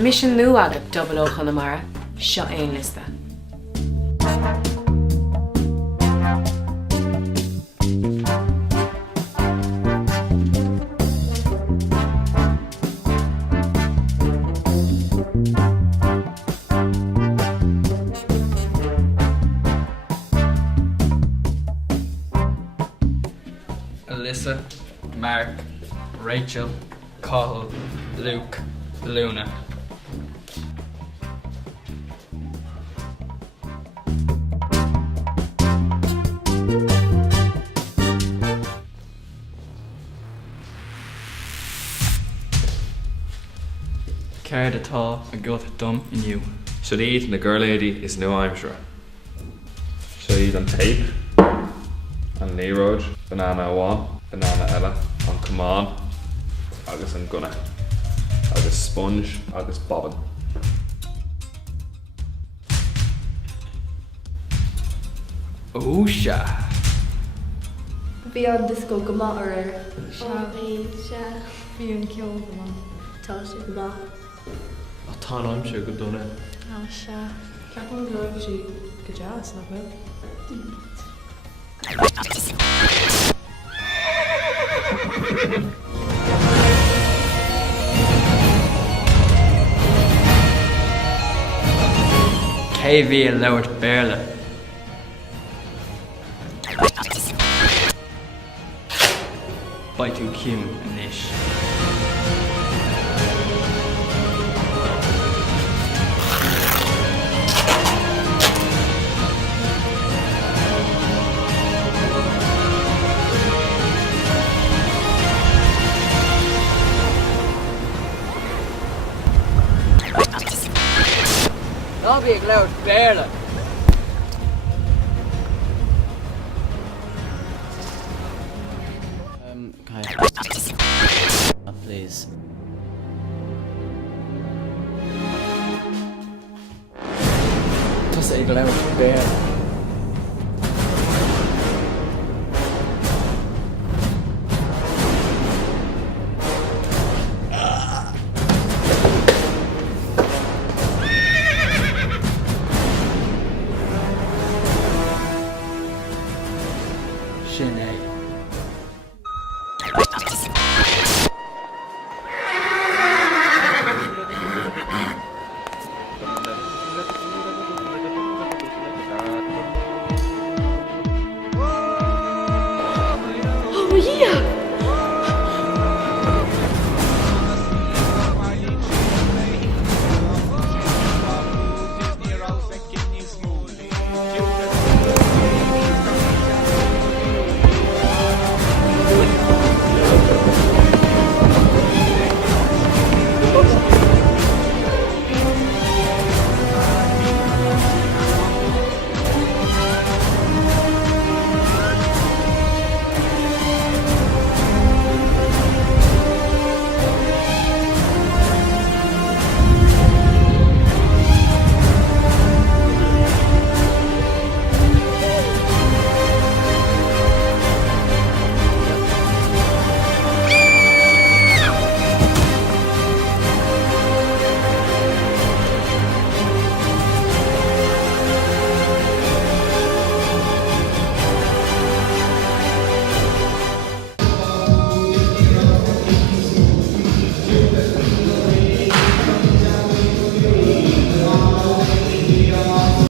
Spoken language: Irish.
mission nu agad double o Connemara, seo aon lista. Alyssa, Mark, Rachel, Cathal, Luke, Luna. Card atá a gut dum inniu. Sinead na girl lady is no Imshire. Sinead an tape, an Leroy, banana one, banana Ella, an Command, agus an Gunna, agus Sponge, agus Bobbin. Oh, sha. Bhí an disco go maith ar Se bhí an ceol go maith. tá sé go maith. Tá am se go donna. Se Ceapan go raibh sí go jazz nach bfuil. KV a Lewis Berla. Baitu Kim and Nish. I'll be a Lewis Berla. Please. Just a Lewis Berla. Sinead. Oh yeah!